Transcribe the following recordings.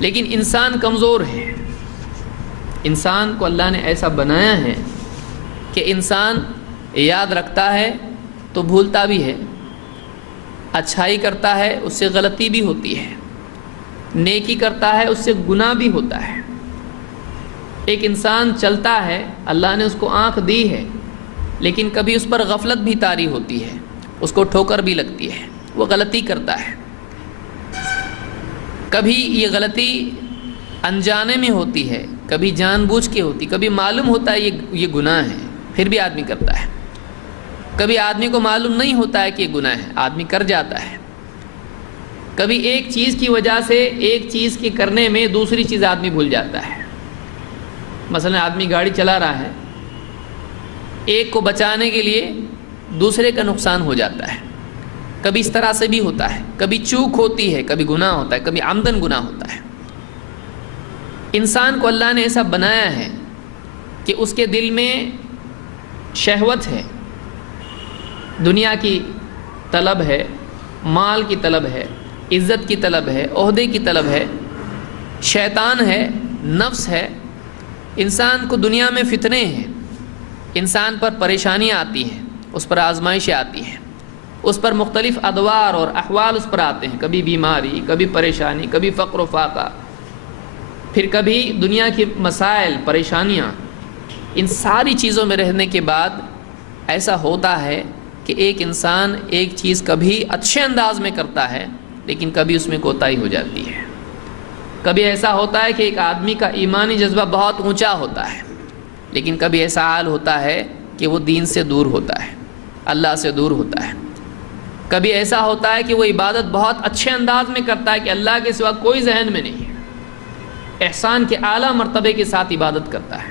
لیکن انسان کمزور ہے. انسان کو اللہ نے ایسا بنایا ہے کہ انسان یاد رکھتا ہے تو بھولتا بھی ہے، اچھائی کرتا ہے اس سے غلطی بھی ہوتی ہے، نیکی کرتا ہے اس سے گناہ بھی ہوتا ہے. ایک انسان چلتا ہے، اللہ نے اس کو آنکھ دی ہے، لیکن کبھی اس پر غفلت بھی طاری ہوتی ہے، اس کو ٹھوکر بھی لگتی ہے، وہ غلطی کرتا ہے. کبھی یہ غلطی انجانے میں ہوتی ہے، کبھی جان بوجھ کے ہوتی، کبھی معلوم ہوتا ہے یہ گناہ ہے پھر بھی آدمی کرتا ہے. کبھی آدمی کو معلوم نہیں ہوتا ہے کہ یہ گناہ ہے، آدمی کر جاتا ہے. کبھی ایک چیز کی وجہ سے ایک چیز کے کرنے میں دوسری چیز آدمی بھول جاتا ہے. مثلا آدمی گاڑی چلا رہا ہے، ایک کو بچانے کے لیے دوسرے کا نقصان ہو جاتا ہے. کبھی اس طرح سے بھی ہوتا ہے، کبھی چوک ہوتی ہے، کبھی گناہ ہوتا ہے، کبھی عمدن گناہ ہوتا ہے. انسان کو اللہ نے ایسا بنایا ہے کہ اس کے دل میں شہوت ہے، دنیا کی طلب ہے، مال کی طلب ہے، عزت کی طلب ہے، عہدے کی طلب ہے، شیطان ہے، نفس ہے. انسان کو دنیا میں فتنے ہیں، انسان پر پریشانیاں آتی ہیں، اس پر آزمائشیں آتی ہیں، اس پر مختلف ادوار اور احوال اس پر آتے ہیں. کبھی بیماری، کبھی پریشانی، کبھی فقر و فاقہ، پھر کبھی دنیا کی مسائل، پریشانیاں. ان ساری چیزوں میں رہنے کے بعد ایسا ہوتا ہے کہ ایک انسان ایک چیز کبھی اچھے انداز میں کرتا ہے لیکن کبھی اس میں کوتاہی ہو جاتی ہے. کبھی ایسا ہوتا ہے کہ ایک آدمی کا ایمانی جذبہ بہت اونچا ہوتا ہے، لیکن کبھی ایسا حال ہوتا ہے کہ وہ دین سے دور ہوتا ہے، اللہ سے دور ہوتا ہے. کبھی ایسا ہوتا ہے کہ وہ عبادت بہت اچھے انداز میں کرتا ہے کہ اللہ کے سوا کوئی ذہن میں نہیں ہے، احسان کے اعلیٰ مرتبے کے ساتھ عبادت کرتا ہے.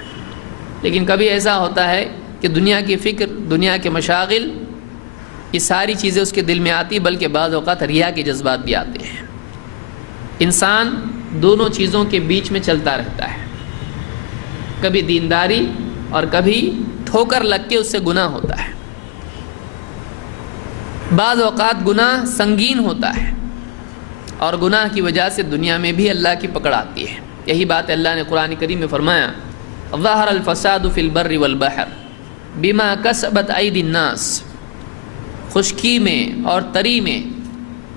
لیکن کبھی ایسا ہوتا ہے کہ دنیا کی فکر، دنیا کے مشاغل، یہ ساری چیزیں اس کے دل میں آتی، بلکہ بعض اوقات ریا کے جذبات بھی آتے ہیں. انسان دونوں چیزوں کے بیچ میں چلتا رہتا ہے، کبھی دینداری اور کبھی ٹھوکر لگ کے اس سے گناہ ہوتا ہے. بعض اوقات گناہ سنگین ہوتا ہے اور گناہ کی وجہ سے دنیا میں بھی اللہ کی پکڑ آتی ہے. یہی بات اللہ نے قرآن کریم میں فرمایا، ظہر الفساد فی البر والبحر بما کسبت ایدی الناس. خشکی میں اور تری میں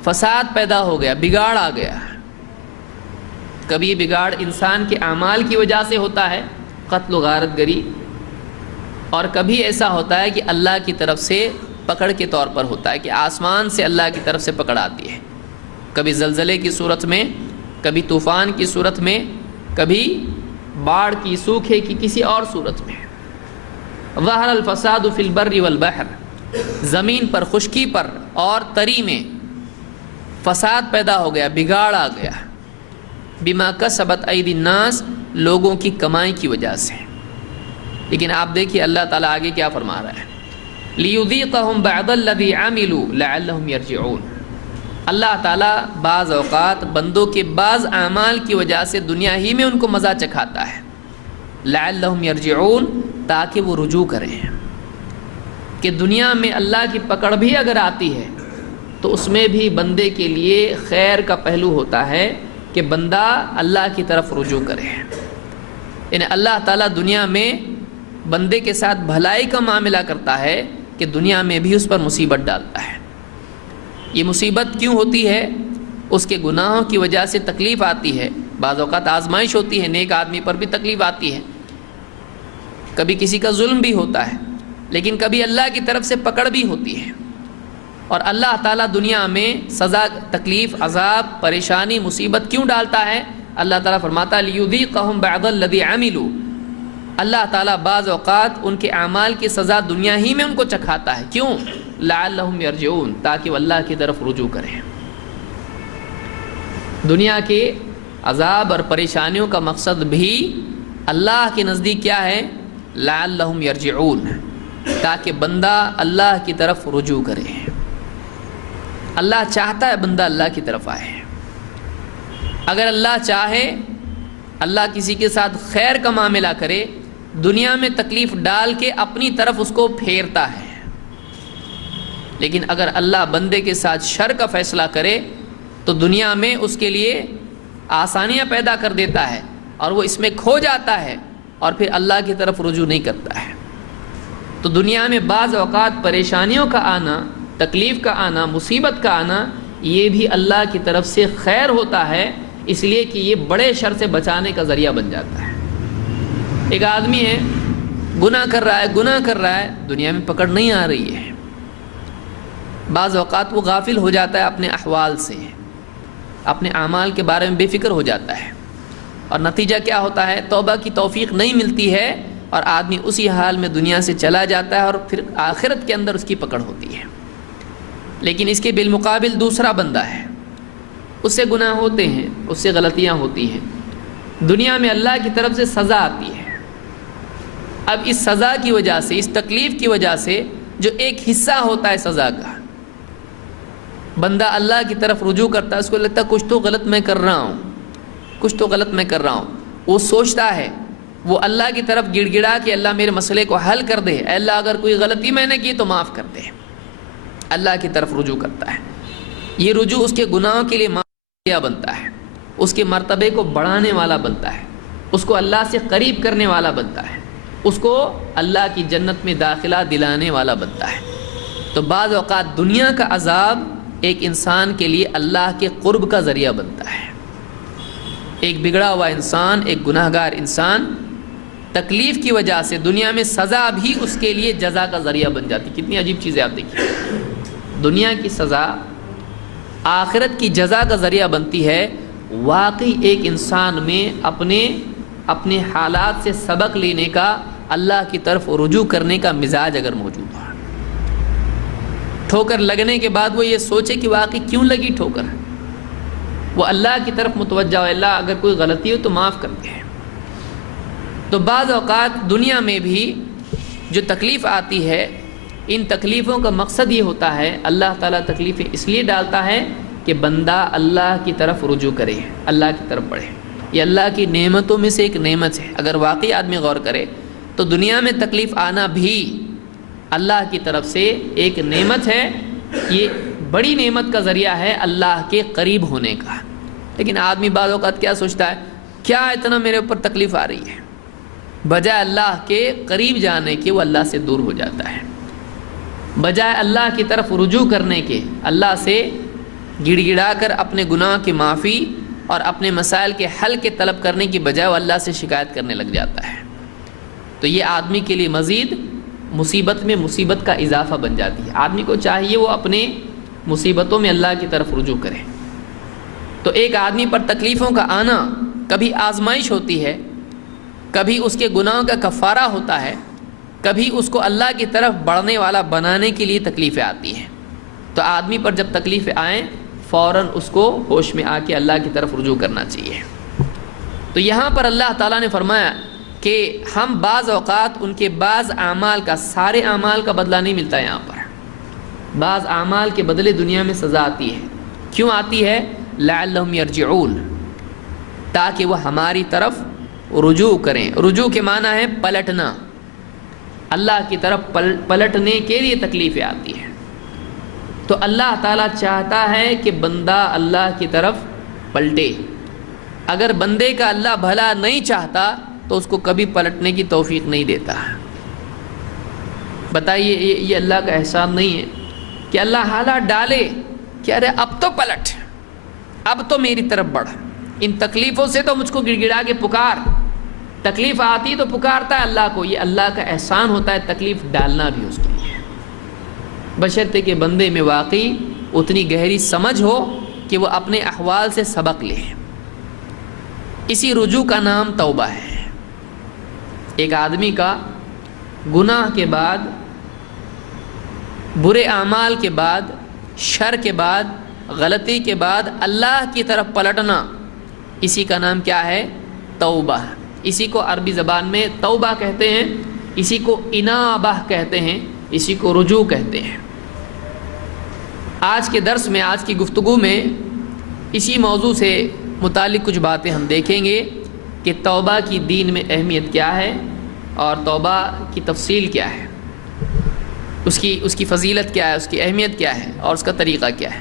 فساد پیدا ہو گیا، بگاڑ آ گیا. کبھی بگاڑ انسان کے اعمال کی وجہ سے ہوتا ہے، قتل و غارت گری، اور کبھی ایسا ہوتا ہے کہ اللہ کی طرف سے پکڑ کے طور پر ہوتا ہے کہ آسمان سے اللہ کی طرف سے پکڑ آتی ہے. کبھی زلزلے کی صورت میں، کبھی طوفان کی صورت میں، کبھی باڑھ کی، سوکھے کی، کسی اور صورت میں. ظہر الفساد فی البر والبحر، زمین پر، خشکی پر اور تری میں فساد پیدا ہو گیا، بگاڑ آ گیا. بما کسبت ایدی الناس، لوگوں کی کمائی کی وجہ سے. لیکن آپ دیکھیے اللہ تعالیٰ آگے کیا فرما رہا ہے، لِيُذِيقَهُمْ بَعْضَ الَّذِي عَمِلُوا لَعَلَّهُمْ يَرْجِعُونَ. اللہ تعالیٰ بعض اوقات بندوں کے بعض اعمال کی وجہ سے دنیا ہی میں ان کو مزہ چکھاتا ہے، لَعَلَّهُمْ يَرْجِعُونَ، تاکہ وہ رجوع کریں. کہ دنیا میں اللہ کی پکڑ بھی اگر آتی ہے تو اس میں بھی بندے کے لیے خیر کا پہلو ہوتا ہے کہ بندہ اللہ کی طرف رجوع کرے. یعنی اللہ تعالیٰ دنیا میں بندے کے ساتھ بھلائی کا معاملہ کرتا ہے کہ دنیا میں بھی اس پر مصیبت ڈالتا ہے. یہ مصیبت کیوں ہوتی ہے؟ اس کے گناہوں کی وجہ سے تکلیف آتی ہے، بعض اوقات آزمائش ہوتی ہے، نیک آدمی پر بھی تکلیف آتی ہے، کبھی کسی کا ظلم بھی ہوتا ہے، لیکن کبھی اللہ کی طرف سے پکڑ بھی ہوتی ہے. اور اللہ تعالیٰ دنیا میں سزا، تکلیف، عذاب، پریشانی، مصیبت کیوں ڈالتا ہے؟ اللہ تعالیٰ فرماتا ہے لِيُذِيقَهُمْ بَعْضَ الَّذِي عَمِلُوا. اللہ تعالیٰ بعض اوقات ان کے اعمال کی سزا دنیا ہی میں ان کو چکھاتا ہے. کیوں؟ لَعَلَّهُمْ يَرْجِعُونَ، تاکہ وہ اللہ کی طرف رجوع کریں. دنیا کے عذاب اور پریشانیوں کا مقصد بھی اللہ کے نزدیک کیا ہے؟ لَعَلَّهُمْ يَرْجِعُونَ، تاکہ بندہ اللہ کی طرف رجوع کرے. اللہ چاہتا ہے بندہ اللہ کی طرف آئے. اگر اللہ چاہے، اللہ کسی کے ساتھ خیر کا معاملہ کرے، دنیا میں تکلیف ڈال کے اپنی طرف اس کو پھیرتا ہے. لیکن اگر اللہ بندے کے ساتھ شر کا فیصلہ کرے تو دنیا میں اس کے لیے آسانیاں پیدا کر دیتا ہے اور وہ اس میں کھو جاتا ہے اور پھر اللہ کی طرف رجوع نہیں کرتا ہے۔ تو دنیا میں بعض اوقات پریشانیوں کا آنا، تکلیف کا آنا، مصیبت کا آنا، یہ بھی اللہ کی طرف سے خیر ہوتا ہے، اس لیے کہ یہ بڑے شر سے بچانے کا ذریعہ بن جاتا ہے۔ ایک آدمی ہے، گناہ کر رہا ہے، دنیا میں پکڑ نہیں آ رہی ہے، بعض اوقات وہ غافل ہو جاتا ہے اپنے احوال سے، اپنے اعمال کے بارے میں بے فکر ہو جاتا ہے، اور نتیجہ کیا ہوتا ہے؟ توبہ کی توفیق نہیں ملتی ہے اور آدمی اسی حال میں دنیا سے چلا جاتا ہے اور پھر آخرت کے اندر اس کی پکڑ ہوتی ہے۔ لیکن اس کے بالمقابل دوسرا بندہ ہے، اس سے گناہ ہوتے ہیں، اس سے غلطیاں ہوتی ہیں، دنیا میں اللہ کی طرف سے سزا آتی ہے۔ اب اس سزا کی وجہ سے، اس تکلیف کی وجہ سے جو ایک حصہ ہوتا ہے سزا کا، بندہ اللہ کی طرف رجوع کرتا ہے، اس کو لگتا ہے کچھ تو غلط میں کر رہا ہوں، وہ سوچتا ہے، وہ اللہ کی طرف گڑ گڑا کہ اللہ میرے مسئلے کو حل کر دے، اے اللہ اگر کوئی غلطی میں نے کی تو معاف کر دے، اللہ کی طرف رجوع کرتا ہے۔ یہ رجوع اس کے گناہوں کے لیے معافیہ بنتا ہے، اس کے مرتبے کو بڑھانے والا بنتا ہے، اس کو اللہ سے قریب کرنے والا بنتا ہے، اس کو اللہ کی جنت میں داخلہ دلانے والا بنتا ہے۔ تو بعض اوقات دنیا کا عذاب ایک انسان کے لیے اللہ کے قرب کا ذریعہ بنتا ہے۔ ایک بگڑا ہوا انسان، ایک گناہگار انسان، تکلیف کی وجہ سے دنیا میں سزا بھی اس کے لیے جزا کا ذریعہ بن جاتی۔ کتنی عجیب چیزیں آپ دیکھیے، دنیا کی سزا آخرت کی جزا کا ذریعہ بنتی ہے۔ واقعی ایک انسان میں اپنے حالات سے سبق لینے کا، اللہ کی طرف رجوع کرنے کا مزاج اگر موجود ہو، ٹھوکر لگنے کے بعد وہ یہ سوچے کہ واقعی کیوں لگی ٹھوکر، وہ اللہ کی طرف متوجہ ہو، اللہ اگر کوئی غلطی ہو تو معاف کر دے۔ تو بعض اوقات دنیا میں بھی جو تکلیف آتی ہے، ان تکلیفوں کا مقصد یہ ہوتا ہے، اللہ تعالیٰ تکلیفیں اس لیے ڈالتا ہے کہ بندہ اللہ کی طرف رجوع کرے، اللہ کی طرف بڑھے۔ یہ اللہ کی نعمتوں میں سے ایک نعمت ہے۔ اگر واقعی آدمی غور کرے تو دنیا میں تکلیف آنا بھی اللہ کی طرف سے ایک نعمت ہے، یہ بڑی نعمت کا ذریعہ ہے اللہ کے قریب ہونے کا۔ لیکن آدمی بعض اوقات کیا سوچتا ہے، کیا اتنا میرے اوپر تکلیف آ رہی ہے، بجائے اللہ کے قریب جانے کے وہ اللہ سے دور ہو جاتا ہے، بجائے اللہ کی طرف رجوع کرنے کے، اللہ سے گڑ گڑا کر اپنے گناہ کی معافی اور اپنے مسائل کے حل کے طلب کرنے کی بجائے وہ اللہ سے شکایت کرنے لگ جاتا ہے۔ تو یہ آدمی کے لیے مزید مصیبت میں مصیبت کا اضافہ بن جاتی ہے۔ آدمی کو چاہیے وہ اپنے مصیبتوں میں اللہ کی طرف رجوع کرے۔ تو ایک آدمی پر تکلیفوں کا آنا کبھی آزمائش ہوتی ہے، کبھی اس کے گناہوں کا کفارہ ہوتا ہے، کبھی اس کو اللہ کی طرف بڑھنے والا بنانے کے لیے تکلیفیں آتی ہیں۔ تو آدمی پر جب تکلیفیں آئیں فوراً اس کو ہوش میں آ کے اللہ کی طرف رجوع کرنا چاہیے۔ تو یہاں پر اللہ تعالیٰ نے فرمایا کہ ہم بعض اوقات ان کے بعض اعمال کا، سارے اعمال کا بدلہ نہیں ملتا، یہاں پر بعض اعمال کے بدلے دنیا میں سزا آتی ہے۔ کیوں آتی ہے؟ لعلہم یرجعون، تاکہ وہ ہماری طرف رجوع کریں۔ رجوع کے معنی ہے پلٹنا، اللہ کی طرف پلٹنے کے لیے تکلیفیں آتی ہیں۔ تو اللہ تعالیٰ چاہتا ہے کہ بندہ اللہ کی طرف پلٹے۔ اگر بندے کا اللہ بھلا نہیں چاہتا تو اس کو کبھی پلٹنے کی توفیق نہیں دیتا۔ بتائیے یہ اللہ کا احسان نہیں ہے کہ اللہ حالات ڈالے کہ ارے اب تو پلٹ، اب تو میری طرف بڑھ، ان تکلیفوں سے تو مجھ کو گڑ گڑا کے پکار، تکلیف آتی تو پکارتا ہے اللہ کو۔ یہ اللہ کا احسان ہوتا ہے تکلیف ڈالنا بھی اس کے لیے، بشرطے کہ بندے میں واقعی اتنی گہری سمجھ ہو کہ وہ اپنے احوال سے سبق لے۔ اسی رجوع کا نام توبہ ہے۔ ایک آدمی کا گناہ کے بعد، برے اعمال کے بعد، شر کے بعد، غلطی کے بعد اللہ کی طرف پلٹنا، اسی کا نام کیا ہے؟ توبہ۔ اسی کو عربی زبان میں توبہ کہتے ہیں، اسی کو انابہ کہتے ہیں، اسی کو رجوع کہتے ہیں۔ آج کے درس میں، آج کی گفتگو میں اسی موضوع سے متعلق کچھ باتیں ہم دیکھیں گے کہ توبہ کی دین میں اہمیت کیا ہے اور توبہ کی تفصیل کیا ہے، اس کی فضیلت کیا ہے، اس کی اہمیت کیا ہے اور اس کا طریقہ کیا ہے۔